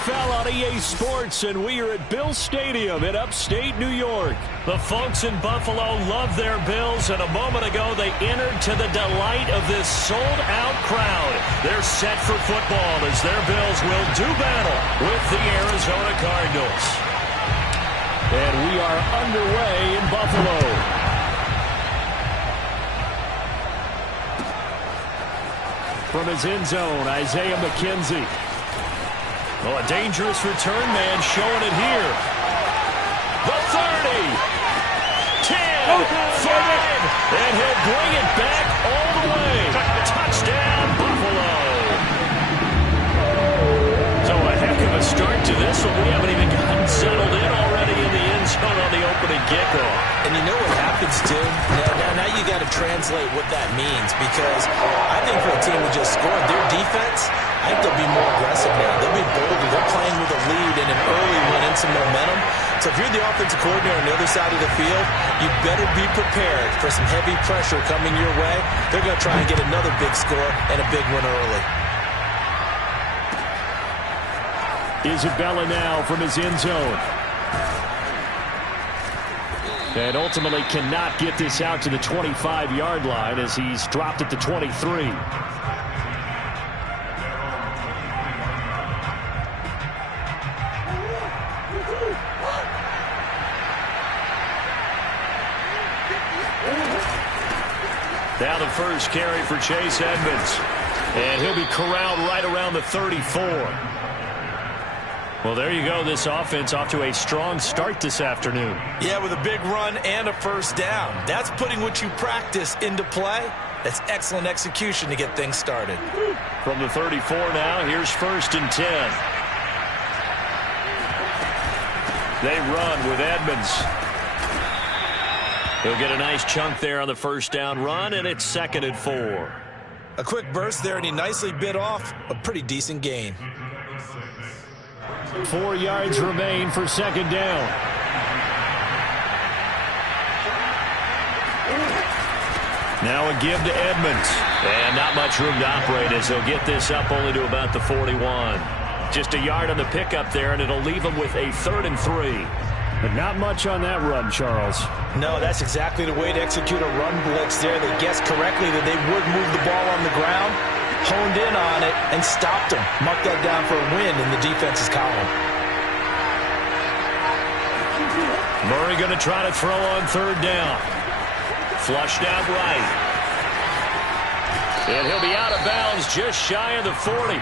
NFL on EA Sports, and we are at Bill Stadium in upstate New York. The folks in Buffalo love their Bills, and a moment ago they entered to the delight of this sold-out crowd. They're set for football as their Bills will do battle with the Arizona Cardinals. And we are underway in Buffalo. From his end zone, Isaiah McKenzie. Oh, a dangerous return man showing it here. The 30, 10, 5, and he'll bring it back all the way. Touchdown, Buffalo. So a heck of a start to this one. We haven't even gotten settled in already in the end zone on the opening kickoff. And you know what happens, too? Now you got to translate what that means, because I think for a team who just scored, their defense, I think they'll be more aggressive now. They'll be bolder. They're playing with a lead and an early one and some momentum. So if you're the offensive coordinator on the other side of the field, you better be prepared for some heavy pressure coming your way. They're going to try and get another big score and a big one early. Isabella now from his end zone. And ultimately cannot get this out to the 25-yard line as he's dropped at the 23. Now the first carry for Chase Edmonds. And he'll be corralled right around the 34. Well, there you go. This offense off to a strong start this afternoon. Yeah, with a big run and a first down. That's putting what you practice into play. That's excellent execution to get things started. From the 34 now, here's 1st and 10. They run with Edmonds. He'll get a nice chunk there on the first down run, and it's 2nd and 4. A quick burst there, and he nicely bit off a pretty decent gain. 4 yards remain for 2nd down. Now a give to Edmonds. And not much room to operate as he'll get this up only to about the 41. Just a yard on the pickup there, and it'll leave him with a 3rd and 3. But not much on that run, Charles. No, that's exactly the way to execute a run blitz there. They guessed correctly that they would move the ball on the ground, honed in on it, and stopped him. Marked that down for a win in the defense's column. Murray going to try to throw on 3rd down. Flushed out right. And he'll be out of bounds just shy of the 40.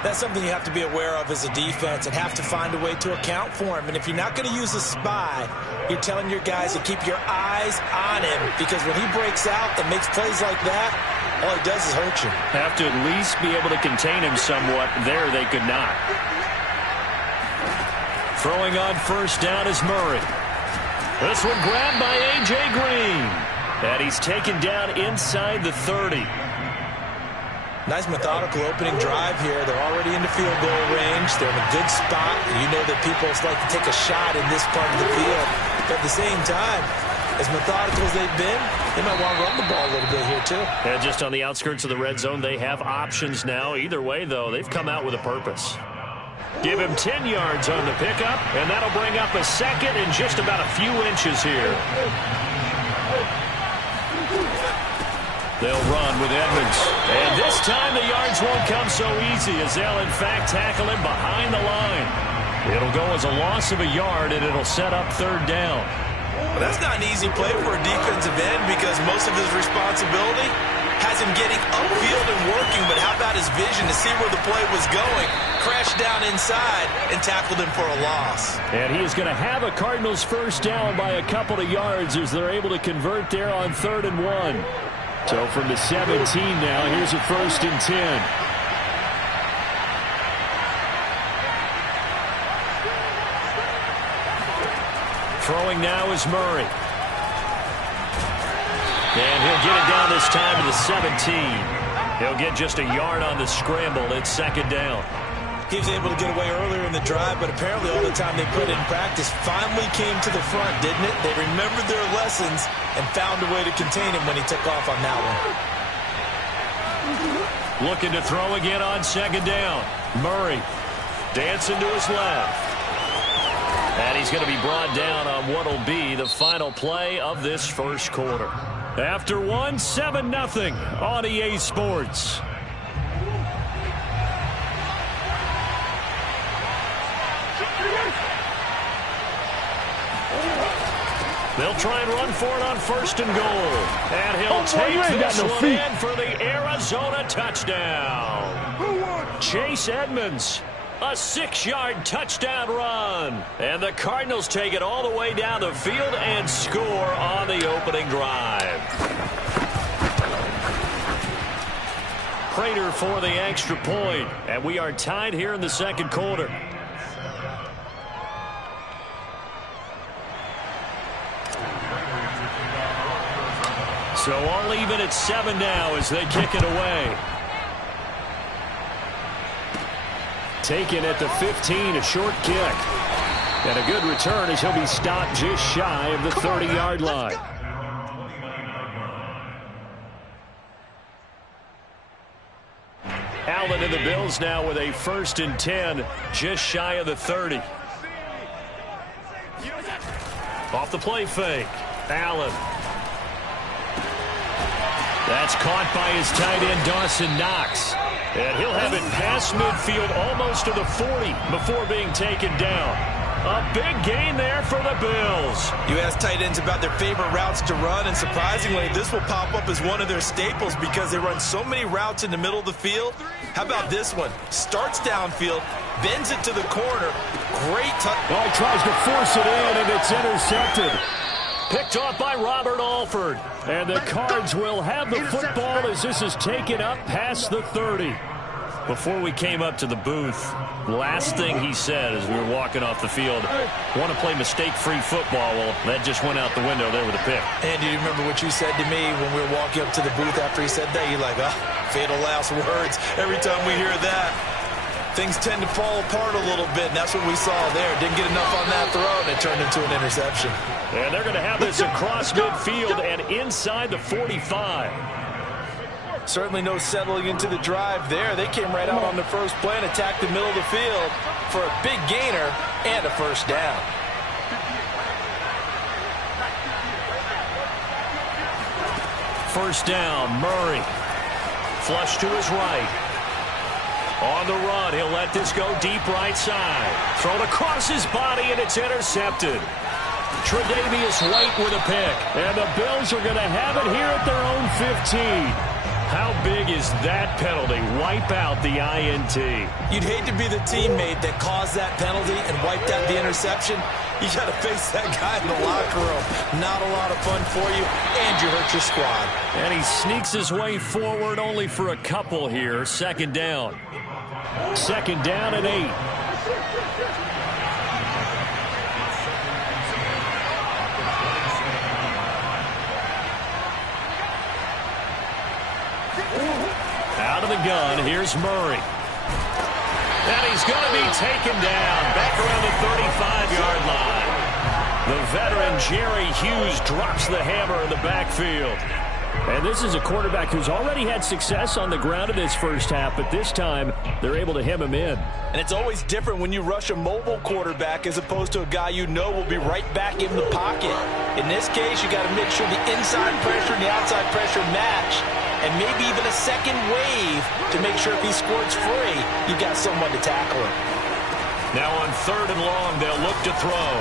That's something you have to be aware of as a defense and have to find a way to account for him. And if you're not going to use a spy, you're telling your guys to keep your eyes on him, because when he breaks out and makes plays like that, all he does is hurt you. Have to at least be able to contain him somewhat. There they could not. Throwing on 1st down is Murray. This one grabbed by A.J. Green. And he's taken down inside the 30. Nice methodical opening drive here. They're already into field goal range. They're in a good spot. You know that people like to take a shot in this part of the field. But at the same time, as methodical as they've been, they might want to run the ball a little bit here too. And just on the outskirts of the red zone, they have options now. Either way, though, they've come out with a purpose. Give him 10 yards on the pickup, and that'll bring up a 2nd and just about a few inches here. They'll run with Edmonds. And this time the yards won't come so easy, as they'll in fact tackle him behind the line. It'll go as a loss of a yard, and it'll set up 3rd down. Well, that's not an easy play for a defensive end, because most of his responsibility has him getting upfield and working, but how about his vision to see where the play was going? Crashed down inside and tackled him for a loss. And he is going to have a Cardinals 1st down by a couple of yards as they're able to convert there on 3rd and 1. So from the 17 now, here's a 1st and 10. Throwing now is Murray. And he'll get it down this time to the 17. He'll get just a yard on the scramble. It's 2nd down. He was able to get away earlier in the drive, but apparently all the time they put in practice finally came to the front, didn't it? They remembered their lessons and found a way to contain him when he took off on that one. Looking to throw again on 2nd down. Murray. Dancing to his left. And he's going to be brought down on what will be the final play of this first quarter. After one, 7-0 on EA Sports. They'll try and run for it on 1st and goal. And he'll take this one in for the Arizona touchdown. Chase Edmonds, a 6-yard touchdown run. And the Cardinals take it all the way down the field and score on the opening drive. Prater for the extra point. And we are tied here in the second quarter. So all even at 7 now as they kick it away. Taken at the 15, a short kick. And a good return as he'll be stopped just shy of the 30-yard line. Allen and the Bills now with a 1st and 10, just shy of the 30. Off the play fake. Allen. That's caught by his tight end, Dawson Knox. And he'll have it past midfield almost to the 40 before being taken down. A big gain there for the Bills. You ask tight ends about their favorite routes to run, and surprisingly, this will pop up as one of their staples because they run so many routes in the middle of the field. How about this one? Starts downfield, bends it to the corner. Great touch. Oh, he tries to force it in, and it's intercepted. Picked off by Robert Alford. And the Cards will have the football as this is taken up past the 30. Before we came up to the booth, last thing he said as we were walking off the field, want to play mistake-free football. Well, that just went out the window there with a pick. And do you remember what you said to me when we were walking up to the booth after he said that? You're like, oh, fatal last words. Every time we hear that, things tend to fall apart a little bit, and that's what we saw there. Didn't get enough on that throw, and it turned into an interception. And they're going to have this across midfield and inside the 45. Certainly no settling into the drive there. They came right out on the first play and attacked the middle of the field for a big gainer and a first down. First down, Murray. Flush to his right. On the run, he'll let this go deep right side. Thrown across his body, and it's intercepted. Tre'Davious White with a pick. And the Bills are going to have it here at their own 15. How big is that penalty? Wipe out the INT. You'd hate to be the teammate that caused that penalty and wiped out the interception. You got to face that guy in the locker room. Not a lot of fun for you, and you hurt your squad. And he sneaks his way forward only for a couple here. Second down. Second down and 8. Out of the gun, here's Murray. And he's going to be taken down back around the 35-yard line. The veteran Jerry Hughes drops the hammer in the backfield. And this is a quarterback who's already had success on the ground in his first half, but this time they're able to hem him in. And it's always different when you rush a mobile quarterback as opposed to a guy you know will be right back in the pocket. In this case, you got to make sure the inside pressure and the outside pressure match. And maybe even a second wave to make sure if he squirts free, you've got someone to tackle him. Now on 3rd and long, they'll look to throw.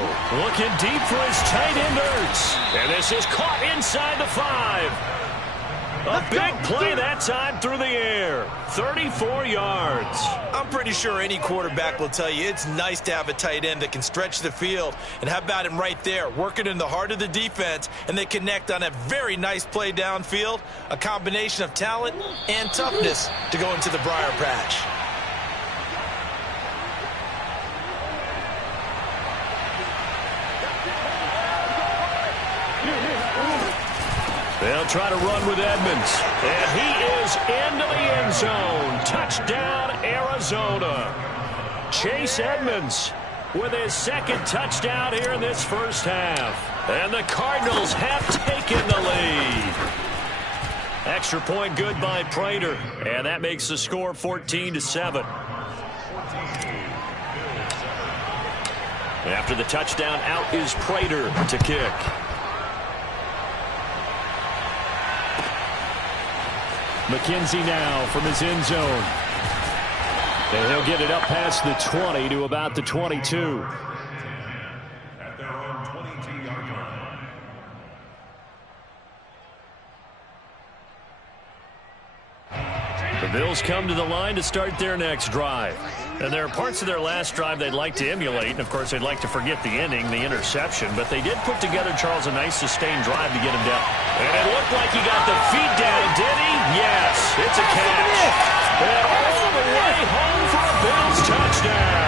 Looking deep for his tight end, Ertz. And this is caught inside the 5. A big play that time through the air. 34 yards. I'm pretty sure any quarterback will tell you it's nice to have a tight end that can stretch the field. And how about him right there, working in the heart of the defense, and they connect on a very nice play downfield. A combination of talent and toughness to go into the briar patch. They'll try to run with Edmonds. And he is into the end zone. Touchdown, Arizona. Chase Edmonds with his second touchdown here in this first half. And the Cardinals have taken the lead. Extra point good by Prater. And that makes the score 14-7. After the touchdown, out is Prater to kick. McKenzie now from his end zone. And he'll get it up past the 20 to about the 22. At their own 22-yard line. The Bills come to the line to start their next drive. And there are parts of their last drive they'd like to emulate. And, of course, they'd like to forget the ending, the interception. But they did put together, Charles, a nice sustained drive to get him down. And it looked like he got the feet down, did he? Yes, it's a catch. And all the way home for a Bills touchdown.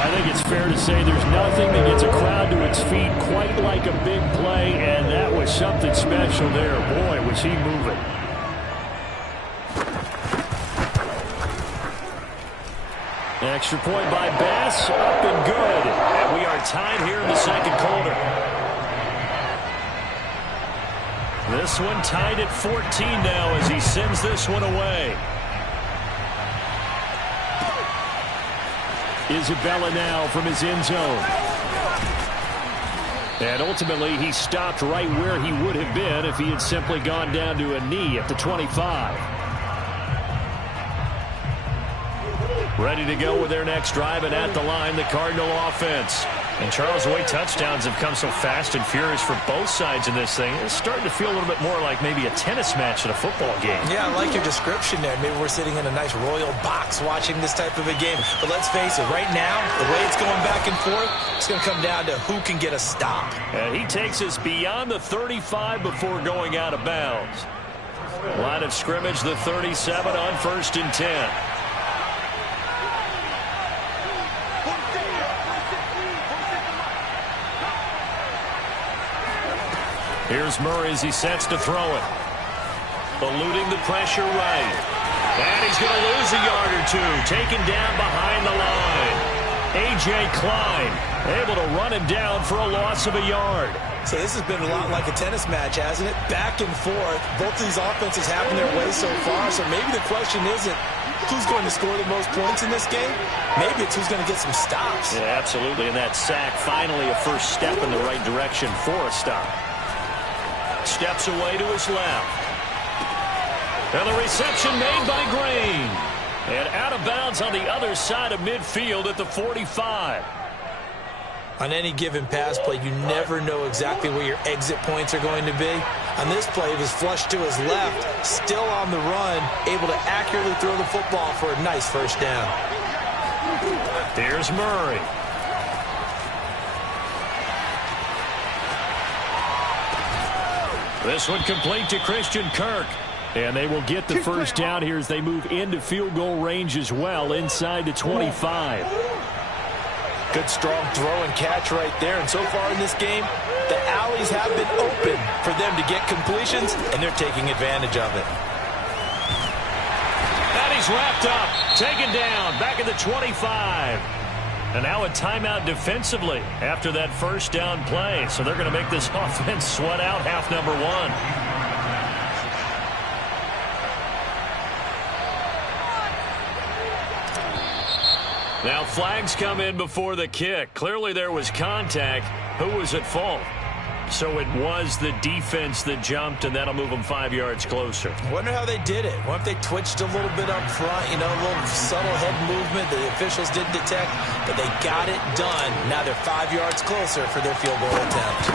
I think it's fair to say there's nothing that gets a crowd to its feet quite like a big play. And that was something special there. Boy, was he moving. Extra point by Bass, up and good. And we are tied here in the second quarter. This one tied at 14 now as he sends this one away. Isabella now from his end zone. And ultimately he stopped right where he would have been if he had simply gone down to a knee at the 25. Ready to go with their next drive, and at the line, the Cardinal offense. And Charles, the way touchdowns have come so fast and furious for both sides in this thing, it's starting to feel a little bit more like maybe a tennis match at a football game. Yeah, I like your description there. Maybe we're sitting in a nice royal box watching this type of a game. But let's face it, right now, the way it's going back and forth, it's going to come down to who can get a stop. And he takes us beyond the 35 before going out of bounds. Line of scrimmage, the 37 on 1st and 10. Here's Murray as he sets to throw it. Eluding the pressure right. And he's going to lose a yard or two. Taken down behind the line. A.J. Klein able to run him down for a loss of a yard. So this has been a lot like a tennis match, hasn't it? Back and forth. Both of these offenses having their way so far. So maybe the question isn't who's going to score the most points in this game. Maybe it's who's going to get some stops. Yeah, absolutely. And that sack, finally a first step in the right direction for a stop. Steps away to his left. And the reception made by Green. And out of bounds on the other side of midfield at the 45. On any given pass play, you never know exactly where your exit points are going to be. On this play, he was flushed to his left, still on the run, able to accurately throw the football for a nice first down. Here's Murray. This one complete to Christian Kirk. And they will get the first down here as they move into field goal range as well, inside the 25. Good strong throw and catch right there. And so far in this game, the alleys have been open for them to get completions, and they're taking advantage of it. And he's wrapped up, taken down, back at the 25. And now a timeout defensively after that first down play. So they're going to make this offense sweat out half number one. Now flags come in before the kick. Clearly there was contact. Who was at fault? So it was the defense that jumped, and that'll move them 5 yards closer. I wonder how they did it. What if they twitched a little bit up front, you know, a little subtle head movement the officials didn't detect, but they got it done. Now they're 5 yards closer for their field goal attempt.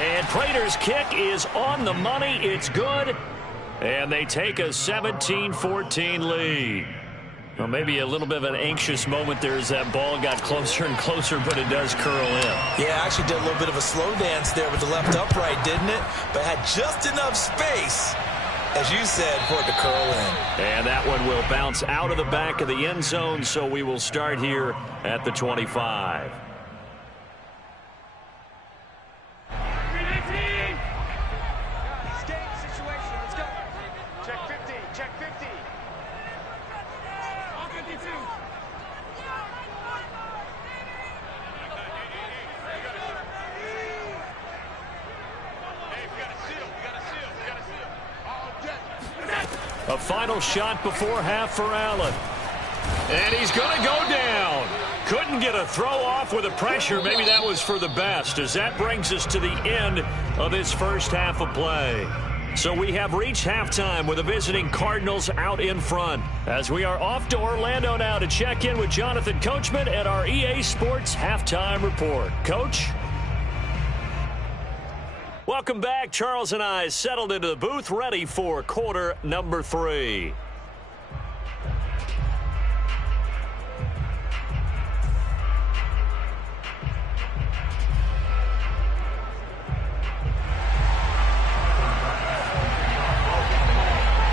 And Prater's kick is on the money. It's good. And they take a 17-14 lead. Well, maybe a little bit of an anxious moment there as that ball got closer and closer, but it does curl in. Yeah, actually did a little bit of a slow dance there with the left upright, didn't it? But had just enough space, as you said, for it to curl in. And that one will bounce out of the back of the end zone, so we will start here at the 25. A final shot before half for Allen. And he's going to go down. didn't get a throw off with the pressure. Maybe that was for the best, as that brings us to the end of this first half of play. So we have reached halftime with the visiting Cardinals out in front, as we are off to Orlando now to check in with Jonathan Coachman at our EA Sports Halftime Report. Coach? Welcome back. Charles and I settled into the booth, ready for quarter number 3.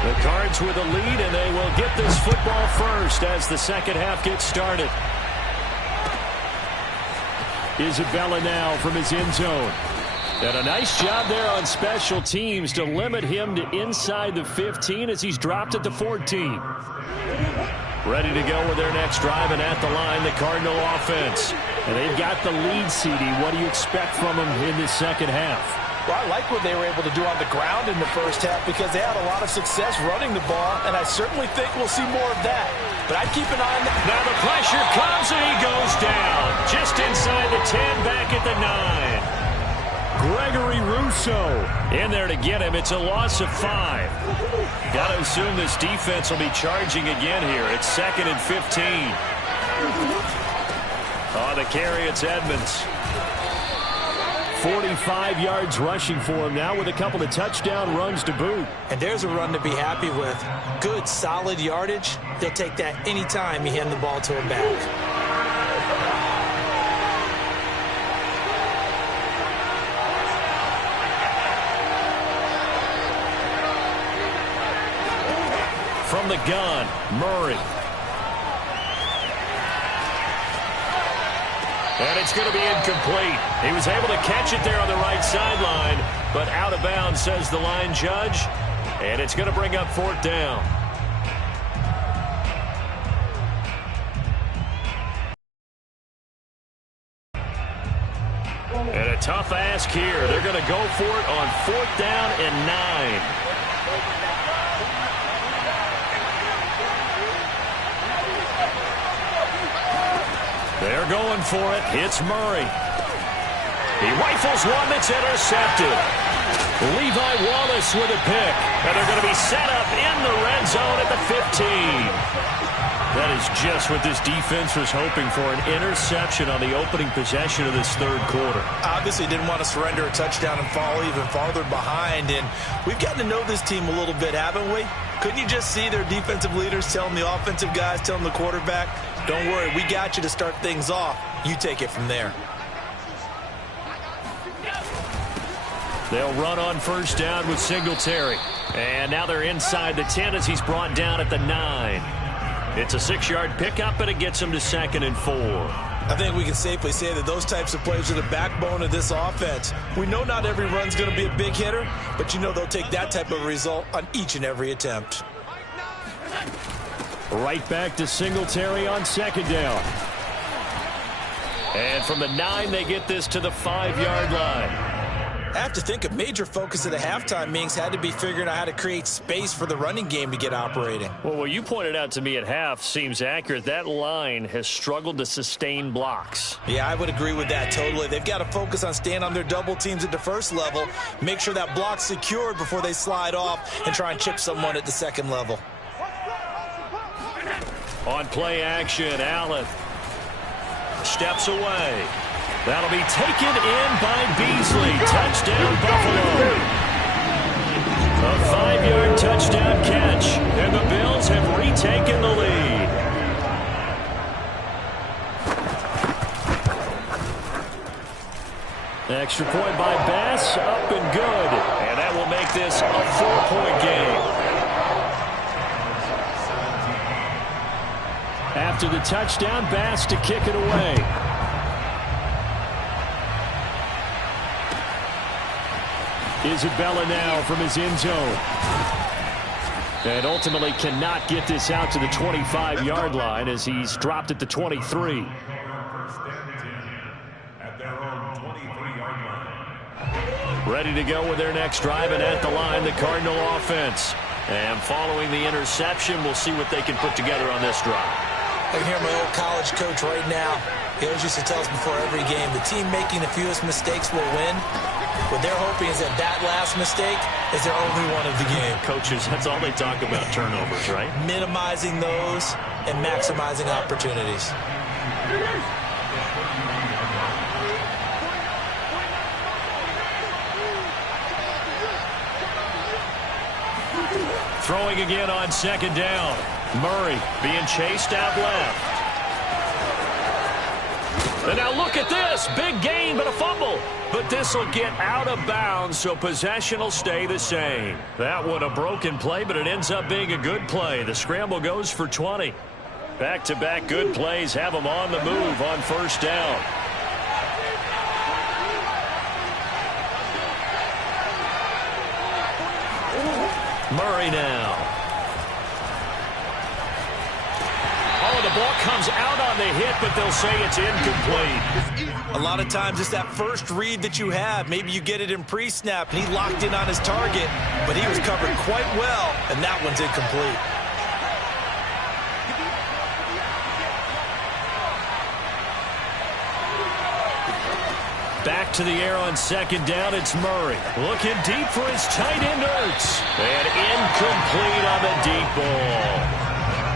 The Cards with a lead, and they will get this football first as the second half gets started. Isabella now from his end zone. And a nice job there on special teams to limit him to inside the 15 as he's dropped at the 14. Ready to go with their next drive, and at the line, the Cardinal offense. And they've got the lead, CD. What do you expect from them in this second half? Well, I like what they were able to do on the ground in the first half because they had a lot of success running the ball, and I certainly think we'll see more of that. But I'd keep an eye on that. Now the pressure comes, and he goes down. Just inside the 10, back at the 9. Gregory Rousseau in there to get him. It's a loss of 5. Got to assume this defense will be charging again here. It's 2nd and 15. On the carry, it's Edmonds. 45 yards rushing for him now with a couple of touchdown runs to boot. And there's a run to be happy with. Good, solid yardage. He'll take that anytime you hand the ball to him back. From the gun, Murray. And it's going to be incomplete. He was able to catch it there on the right sideline, but out of bounds, says the line judge. And it's going to bring up 4th down. And a tough ask here. They're going to go for it on 4th down and 9. They're going for it. It's Murray. He rifles one that's intercepted. Levi Wallace with a pick. And they're going to be set up in the red zone at the 15. That is just what this defense was hoping for, an interception on the opening possession of this third quarter. Obviously didn't want to surrender a touchdown and fall even farther behind. And we've gotten to know this team a little bit, haven't we? Couldn't you just see their defensive leaders telling the offensive guys, telling the quarterback, don't worry, we got you to start things off. You take it from there. They'll run on 1st down with Singletary. And now they're inside the 10 as he's brought down at the 9. It's a 6-yard pickup, and it gets him to 2nd and 4. I think we can safely say that those types of plays are the backbone of this offense. We know not every run's going to be a big hitter, but you know they'll take that type of result on each and every attempt. Right back to Singletary on 2nd down. And from the 9, they get this to the 5-yard line. I have to think a major focus of the halftime meetings had to be figuring out how to create space for the running game to get operating. Well, what you pointed out to me at half seems accurate. That line has struggled to sustain blocks. Yeah, I would agree with that totally. They've got to focus on staying on their double teams at the first level, make sure that block's secured before they slide off and try and chip someone at the second level. On play action, Allen steps away. That'll be taken in by Beasley. Touchdown, Buffalo. A 5-yard touchdown catch, and the Bills have retaken the lead. Extra point by Bass, up and good. And that will make this a 4-point game. After the touchdown, Bass to kick it away. Isabella now from his end zone. And ultimately cannot get this out to the 25-yard line as he's dropped at the 23. Ready to go with their next drive, and at the line, the Cardinal offense. And following the interception, we'll see what they can put together on this drive. I can hear my old college coach right now. He always used to tell us before every game, the team making the fewest mistakes will win. What they're hoping is that that last mistake is their only one of the game. Coaches, that's all they talk about, turnovers, right? Minimizing those and maximizing opportunities. Throwing again on second down. Murray being chased out left. And now look at this. Big gain, but a fumble. But this will get out of bounds, so possession will stay the same. That one a broken play, but it ends up being a good play. The scramble goes for 20. Back-to-back good plays have them on the move on first down. Murray now. Oh, the ball comes out on the hit, but they'll say it's incomplete. A lot of times it's that first read that you have. Maybe you get it in pre-snap, and he locked in on his target, but he was covered quite well, and that one's incomplete. Back to the air on second down, it's Murray. Looking deep for his tight end, Ertz. And incomplete on the deep ball.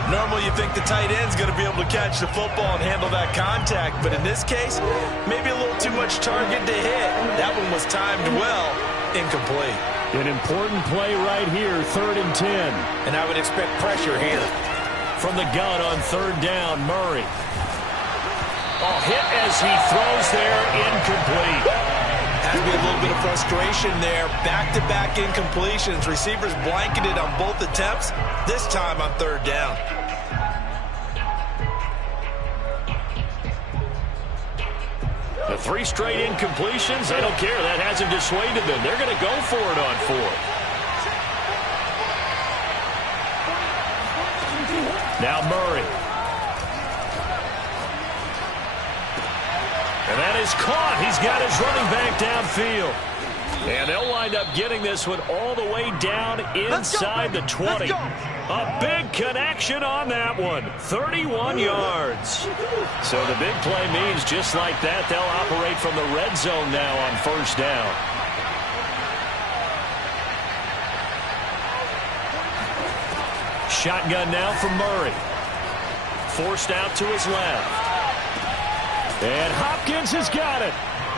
Normally you think the tight end's going to be able to catch the football and handle that contact, but in this case, maybe a little too much target to hit. That one was timed well, incomplete. An important play right here, 3rd and 10. And I would expect pressure here. From the gun on 3rd down, Murray. Oh, hit as he throws there, incomplete. Has to be a little bit of frustration there. Back-to-back incompletions. Receivers blanketed on both attempts, this time on 3rd down. The 3 straight incompletions, they don't care. That hasn't dissuaded them. They're going to go for it on 4th. Now Murray. And that is caught. He's got his running back downfield. And they'll wind up getting this one all the way down inside the 20. A big connection on that one. 31 yards. So the big play means just like that, they'll operate from the red zone now on first down. Shotgun now from Murray. Forced out to his left. And Hopkins has got it.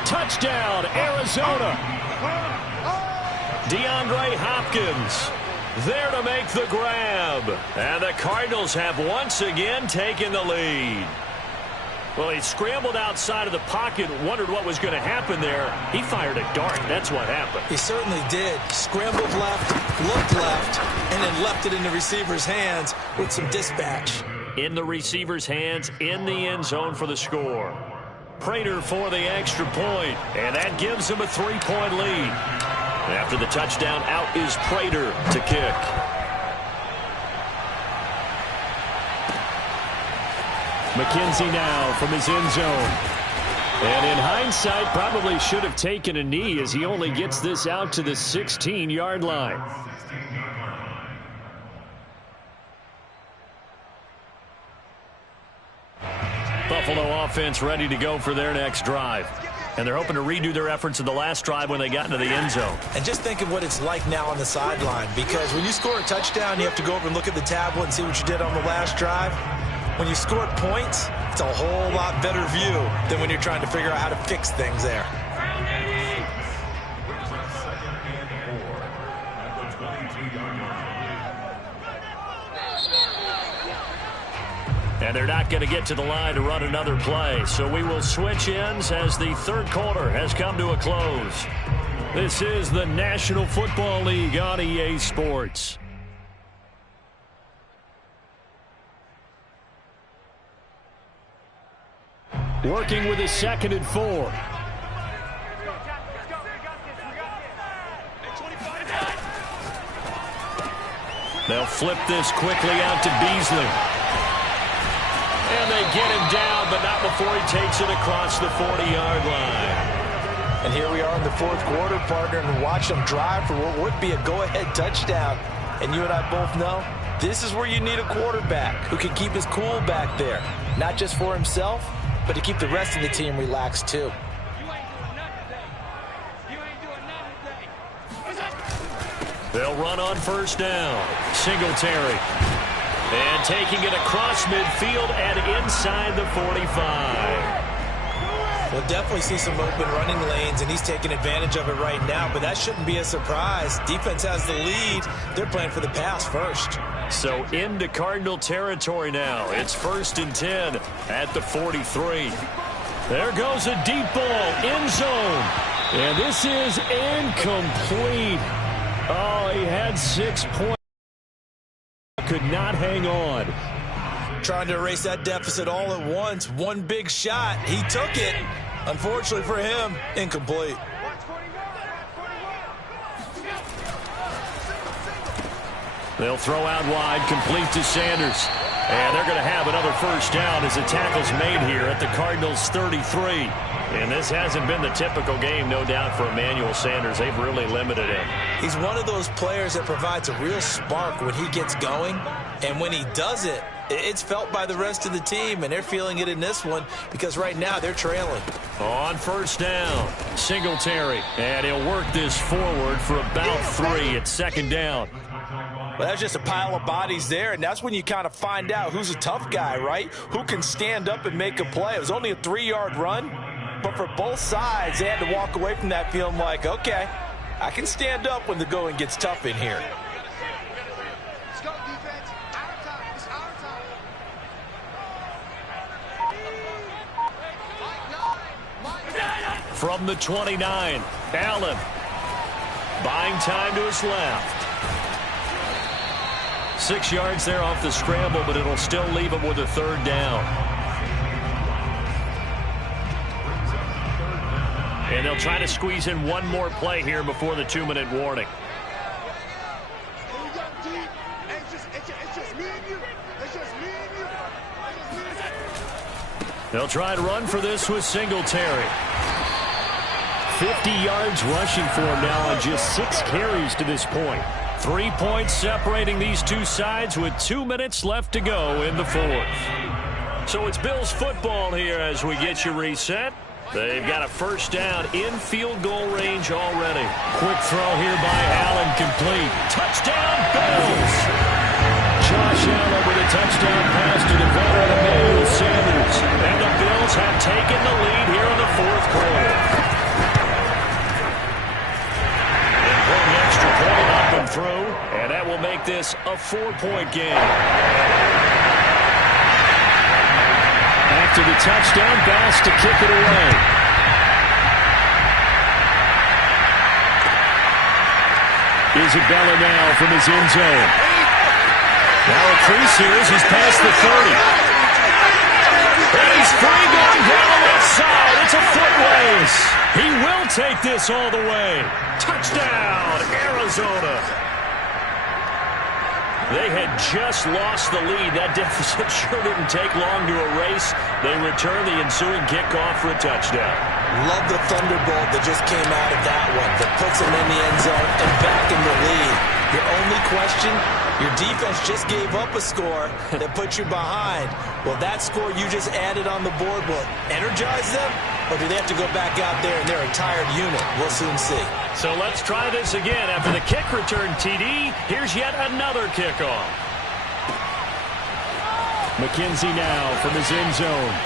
Touchdown, Arizona. DeAndre Hopkins there to make the grab. And the Cardinals have once again taken the lead. Well, he scrambled outside of the pocket, wondered what was going to happen there. He fired a dart. That's what happened. He certainly did. Scrambled left, looked left, and then left it in the receiver's hands with some dispatch. In the receiver's hands, in the end zone for the score. Prater for the extra point, and that gives him a 3-point lead. After the touchdown, out is Prater to kick. McKenzie now from his end zone. And in hindsight, probably should have taken a knee as he only gets this out to the 16-yard line. Buffalo offense ready to go for their next drive. And they're hoping to redo their efforts in the last drive when they got into the end zone. And just think of what it's like now on the sideline, because when you score a touchdown, you have to go over and look at the tablet and see what you did on the last drive. When you scored points, it's a whole lot better view than when you're trying to figure out how to fix things there. And they're not going to get to the line to run another play. So we will switch ends as the third quarter has come to a close. This is the National Football League on EA Sports. Working with a 2nd and 4. They'll flip this quickly out to Beasley. And they get him down, but not before he takes it across the 40-yard line. And here we are in the fourth quarter, partner, and watch them drive for what would be a go-ahead touchdown. And you and I both know This is where you need a quarterback who can keep his cool back there. Not just for himself, but to keep the rest of the team relaxed too. They'll run on first down. Singletary. And taking it across midfield and inside the 45. We'll definitely see some open running lanes, and he's taking advantage of it right now, but that shouldn't be a surprise. Defense has the lead. They're playing for the pass first. So into Cardinal territory now. It's 1st and 10 at the 43. There goes a deep ball, end zone. And this is incomplete. Oh, he had 6 points. Could not hang on. Trying to erase that deficit all at once. One big shot. He took it. Unfortunately for him, incomplete. They'll throw out wide, complete to Sanders. And they're going to have another first down as the tackle's made here at the Cardinals' 33. And this hasn't been the typical game, no doubt, for Emmanuel Sanders. They've really limited him. He's one of those players that provides a real spark when he gets going. And when he does it, it's felt by the rest of the team, and they're feeling it in this one because right now they're trailing. On first down, Singletary. And he'll work this forward for about 3 at 2nd down. Well, that's just a pile of bodies there, and that's when you kind of find out who's a tough guy, right? Who can stand up and make a play. It was only a 3-yard run, but for both sides, they had to walk away from that feeling like, okay, I can stand up when the going gets tough in here. Let's go, defense. Our time. It's our time. From the 29, Allen. Buying time to his left. 6 yards there off the scramble, but it'll still leave him with a 3rd down. And they'll try to squeeze in one more play here before the 2-minute warning. They'll try to run for this with Singletary. 50 yards rushing for him now on just 6 carries to this point. 3 points separating these two sides with 2 minutes left to go in the 4th. So it's Bills football here as we get you reset. They've got a first down in field goal range already. Quick throw here by Allen, complete. Touchdown, Bills! Josh Allen with a touchdown pass to the veteran Emmanuel Sanders. And the Bills have taken the lead here in the 4th quarter. Extra point up and through, and that will make this a 4-point game. After the touchdown, Bass to kick it away. Isabella now from his end zone. Now a crease here as he's past the 30. And he's free going down the left side. It's a foot race. He will take this all the way. Touchdown, Arizona. They had just lost the lead. That deficit sure didn't take long to erase. They return the ensuing kickoff for a touchdown. Love the thunderbolt that just came out of that one that puts them in the end zone and back in the lead. Your only question, your defense just gave up a score that put you behind. Well, that score you just added on the board will energize them, or do they have to go back out there and they're a tired unit? We'll soon see. So let's try this again. After the kick return TD, here's yet another kickoff. McKenzie now from his end zone.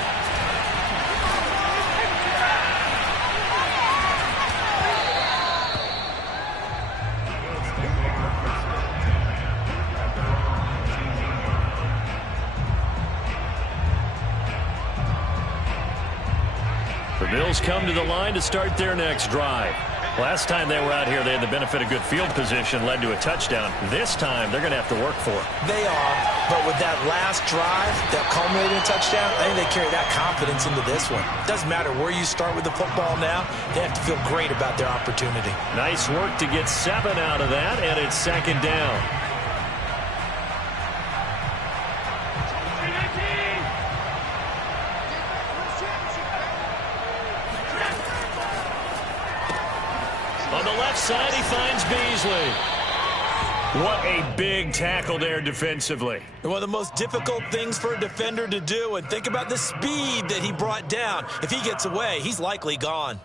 The Bills come to the line to start their next drive. Last time they were out here, they had the benefit of good field position, led to a touchdown. This time, they're going to have to work for it. They are, but with that last drive, that culminating touchdown, I think they carry that confidence into this one. Doesn't matter where you start with the football now, they have to feel great about their opportunity. Nice work to get 7 out of that, and it's 2nd down. On the left side, he finds Beasley. What a big tackle there defensively. One of the most difficult things for a defender to do, and think about the speed that he brought down. If he gets away, he's likely gone.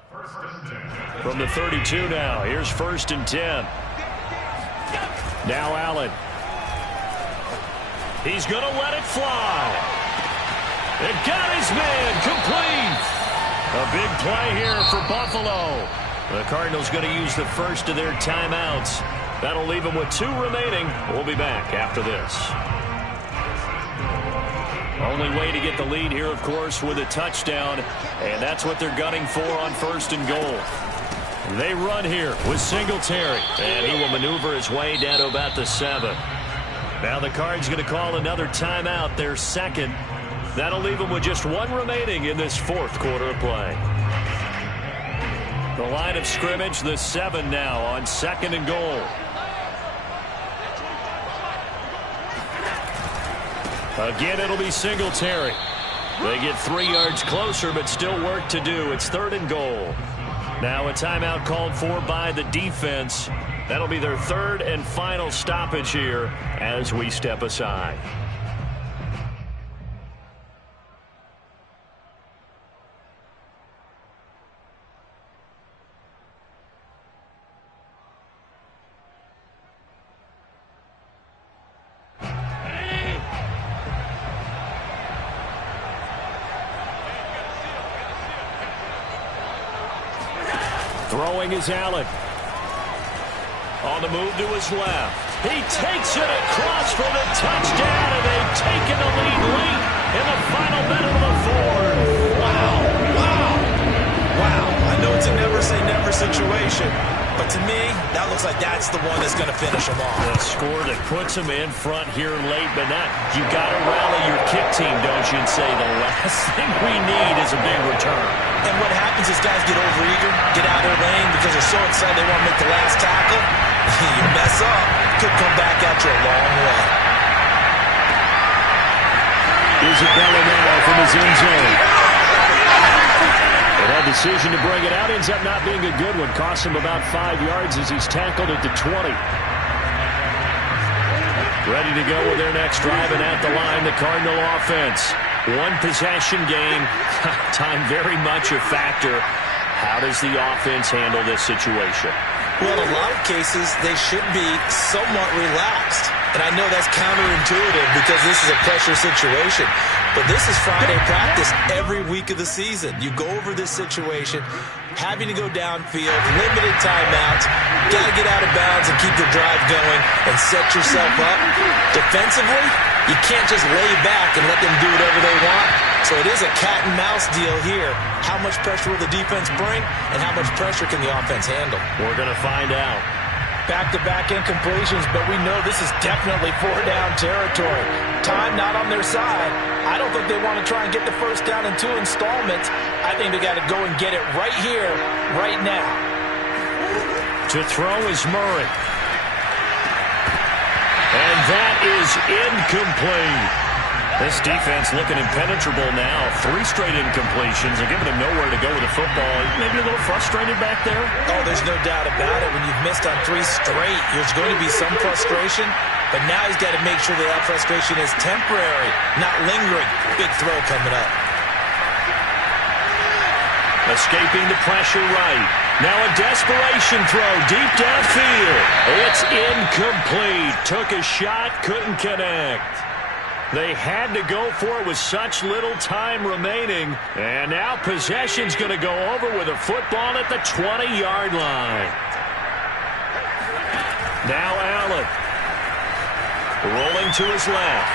From the 32 now, here's 1st and 10. Now Allen. He's going to let it fly. It got his man complete. A big play here for Buffalo. The Cardinals going to use the first of their timeouts. That'll leave them with 2 remaining. We'll be back after this. Only way to get the lead here, of course, with a touchdown. And that's what they're gunning for on 1st and goal. They run here with Singletary. And he will maneuver his way down to about the 7. Now the Cards going to call another timeout, their second. That'll leave them with just 1 remaining in this 4th quarter of play. The line of scrimmage, the 7 now on 2nd and goal. Again, it'll be Singletary. They get 3 yards closer, but still work to do. It's 3rd and goal. Now a timeout called for by the defense. That'll be their 3rd and final stoppage here as we step aside. Throwing is Allen. On the move to his left. He takes it across for the touchdown, and they've taken the lead late in the final minute of the 4th. Wow. Wow. Wow. I know it's a never-say-never situation, but to me, that looks like that's the one that's going to finish them off. The score that puts them in front here late, but not. You got to rally your kick team, don't you, and say the last thing we need is a big return. And what happens is guys get overeager, get out of their lane because they're so excited they want to make the last tackle. You mess up, could come back at you a long way. Isabella now from his end zone. And that decision to bring it out ends up not being a good one. Costs him about 5 yards as he's tackled at the 20. Ready to go with their next drive, and at the line, the Cardinal offense. 1 possession game. Time very much a factor. How does the offense handle this situation? Well, in a lot of cases, they should be somewhat relaxed. And I know that's counterintuitive because this is a pressure situation. But this is Friday practice every week of the season. You go over this situation, having to go downfield, limited timeouts, got to get out of bounds and keep the drive going and set yourself up. Defensively, you can't just lay back and let them do whatever they want. So it is a cat-and-mouse deal here. How much pressure will the defense bring, and how much pressure can the offense handle? We're going to find out. Back-to-back incompletions, but we know this is definitely 4-down territory. Time not on their side. I don't think they want to try and get the first down in 2 installments. I think they got to go and get it right here, right now. To throw is Murray. And that is incomplete. This defense looking impenetrable now. 3 straight incompletions. They're giving him nowhere to go with the football. Maybe a little frustrated back there? Oh, there's no doubt about it. When you've missed on 3 straight, there's going to be some frustration. But now he's got to make sure that that frustration is temporary, not lingering. Big throw coming up. Escaping the pressure right. Now a desperation throw deep downfield. It's incomplete. Took a shot, couldn't connect. They had to go for it with such little time remaining. And now possession's going to go over with a football at the 20-yard line. Now Allen. Rolling to his left.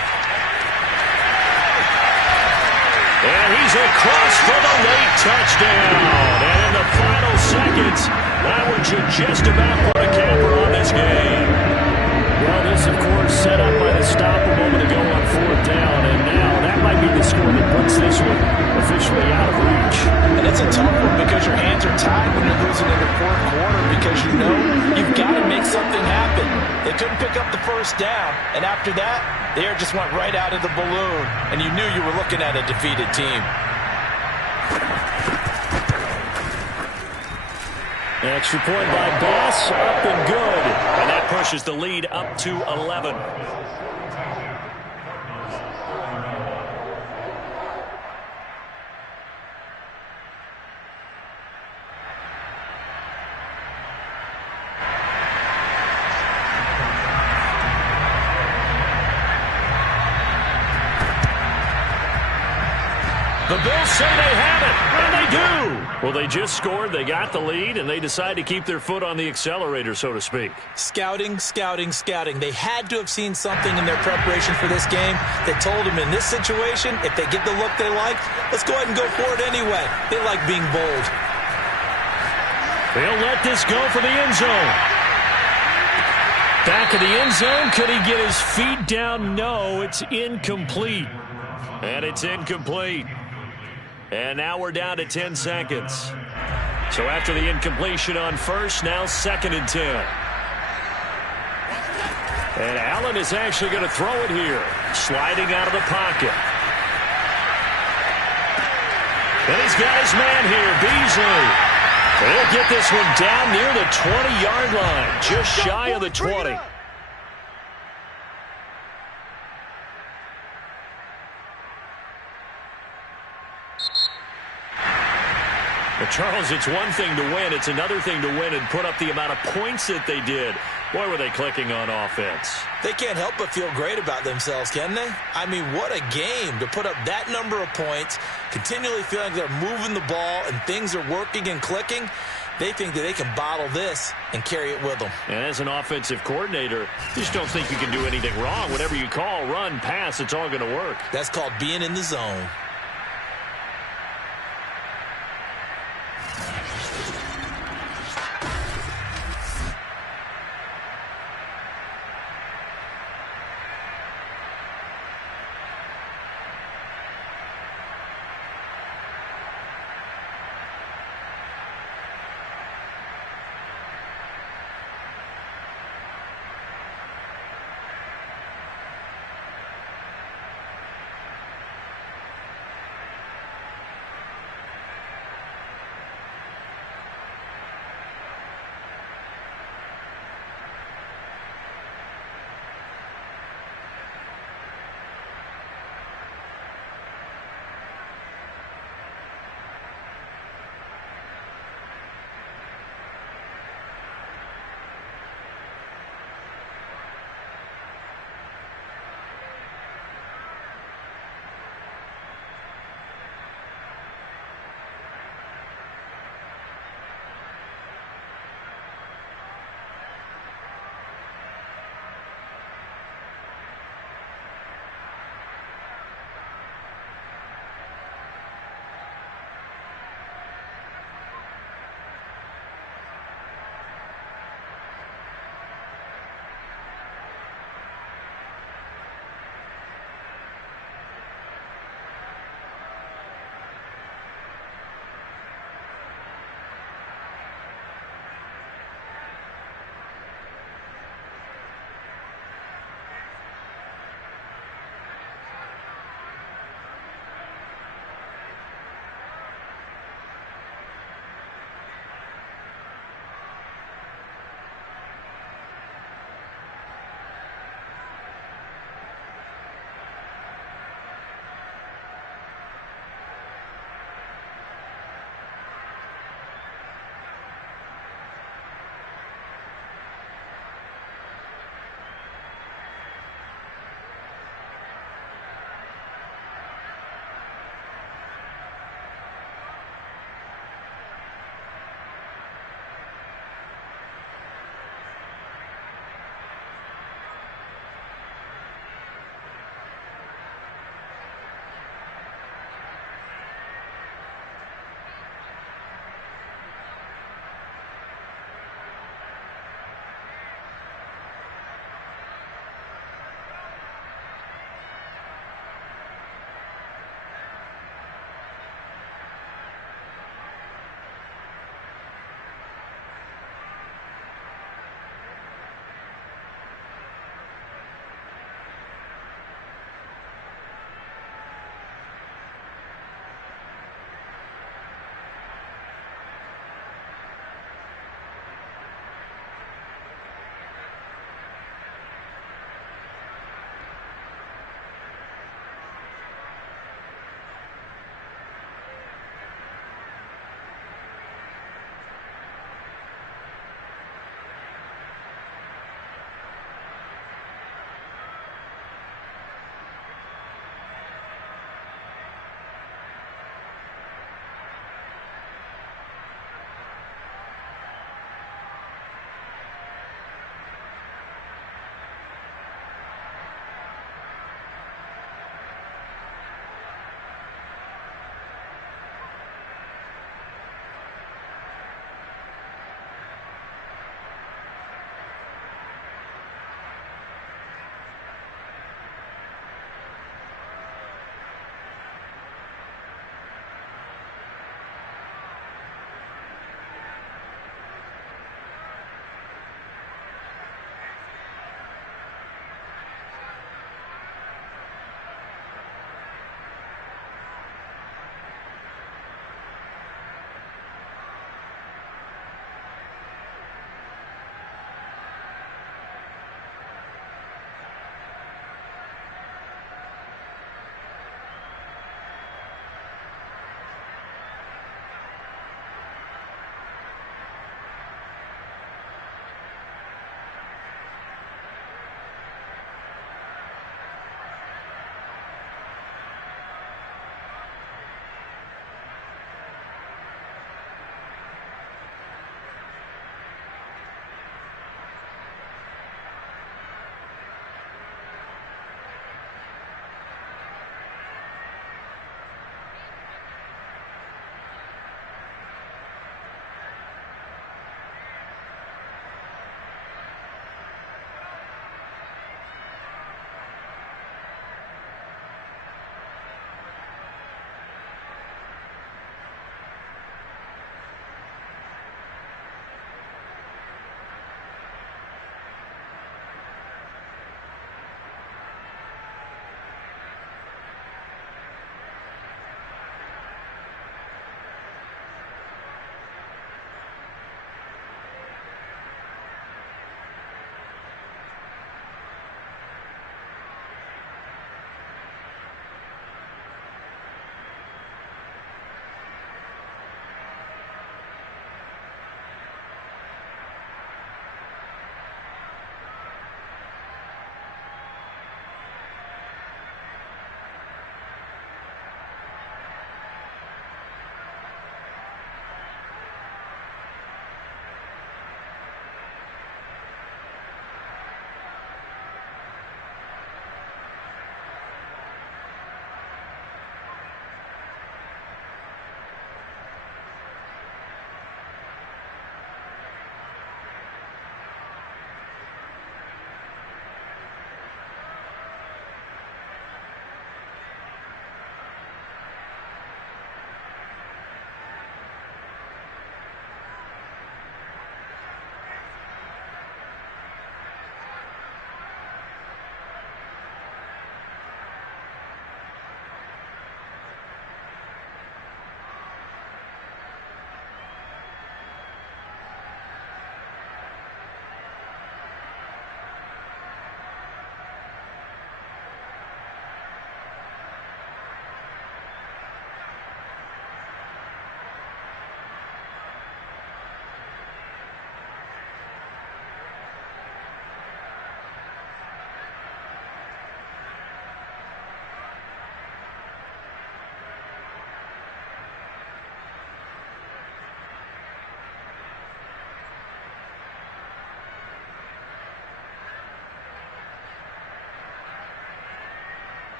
And he's across for the late touchdown. And in the final seconds, that one should just about put a camper on this game. Well, this, of course, set up by the stop a moment ago on 4th down. And now that might be the score that puts this one officially out of reach. And it's a tough one because your hands are tied when you're losing in the 4th quarter because you know you've got to make something happen. They couldn't pick up the first down. And after that, the air just went right out of the balloon. And you knew you were looking at a defeated team. Extra point by Bass, up and good. And that pushes the lead up to 11. The Bills say they have it, and they do. Well, they just scored, they got the lead, and they decide to keep their foot on the accelerator, so to speak. Scouting, scouting, scouting. They had to have seen something in their preparation for this game that told them in this situation, if they get the look they like, let's go ahead and go for it anyway. They like being bold. They'll let this go for the end zone. Back of the end zone. Could he get his feet down? No, it's incomplete. And it's incomplete. And now we're down to 10 seconds. So after the incompletion on first, now 2nd and 10. And Allen is actually going to throw it here. Sliding out of the pocket. And he's got his man here, Beasley. He'll get this one down near the 20-yard line. Just shy of the 20. But Charles, it's one thing to win. It's another thing to win and put up the amount of points that they did. Boy, were they clicking on offense. They can't help but feel great about themselves, can they? I mean, what a game to put up that number of points, continually feeling like they're moving the ball and things are working and clicking. They think that they can bottle this and carry it with them. And as an offensive coordinator, you just don't think you can do anything wrong. Whatever you call, run, pass, it's all going to work. That's called being in the zone.